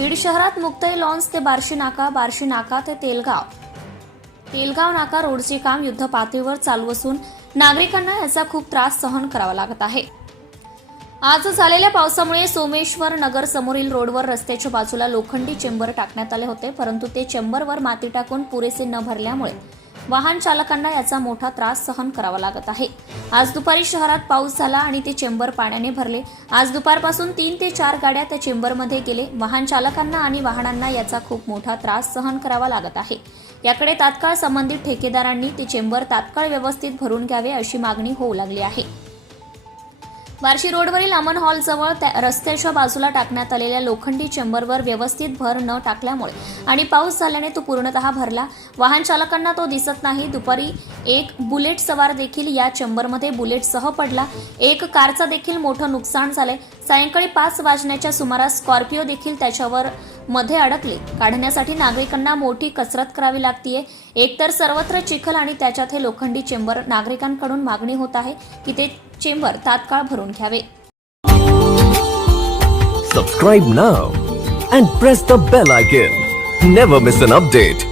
बीड शहरात मुक्ताई लॉन्स ते बार्शी नाका बार्शी नाका ते तेलगाव. तेलगाव नाका रोडचे काम युद्ध पातळीवर चालू असून नागरिकांना याचा खूप त्रास सहन करावा लागत आहे. आज झालेल्या पावसामुळे सोमेश्वर नगर समोरील रोडवर रस्त्याच्या बाजूला लोखंडी चेंबर टाकण्यात आले होते परंतु ते चेंबरवर माती टाकून पुरेसे न भरल्यामुळे वाहन चालकांना याचा मोठा त्रास सहन करावा लागत आहे. आज दुपारी शहरात पाऊस झाला आणि ते चेंबर पाण्याने भरले. आज दुपारपासून तीन ते चार गाड्या त्या चेंबरमध्ये गेले. वाहन चालकांना आणि वाहनांना याचा खूप मोठा त्रास सहन करावा लागत आहे. याकडे तात्काळ संबंधित ठेकेदारांनी ते चेंबर तात्काळ व्यवस्थित भरून घ्यावे अशी मागणी होऊ लागली आहे. बार्शी रोडवरील अमन हॉलजवळ त्या- रस्त्याच्या बाजूला टाकण्यात आलेल्या लोखंडी चेंबरवर व्यवस्थित भर न टाकल्यामुळे आणि पाऊस झाल्याने तो पूर्णतः भरला. वाहन चालकांना तो दिसत नाही. दुपारी एक बुलेट सवार देखील या चेंबरमध्ये बुलेटसह पडला. एक कारचा देखील मोठं नुकसान झाले सायंकाळी पाच वाजण्याच्या सुमारास स्कॉर्पिओ देखील त्याच्यावर मध्ये अडकले. काढण्यासाठी नागरिकांना मोठी कसरत करावी लागतीये. एकतर सर्वत्र चिखल आणि त्याच्यात हे लोखंडी चेंबर नागरिकांकडून मागणी होत आहे की ते चेंबर तात्काळ भरून घ्यावे Subscribe now and press the bell icon. Never miss an update.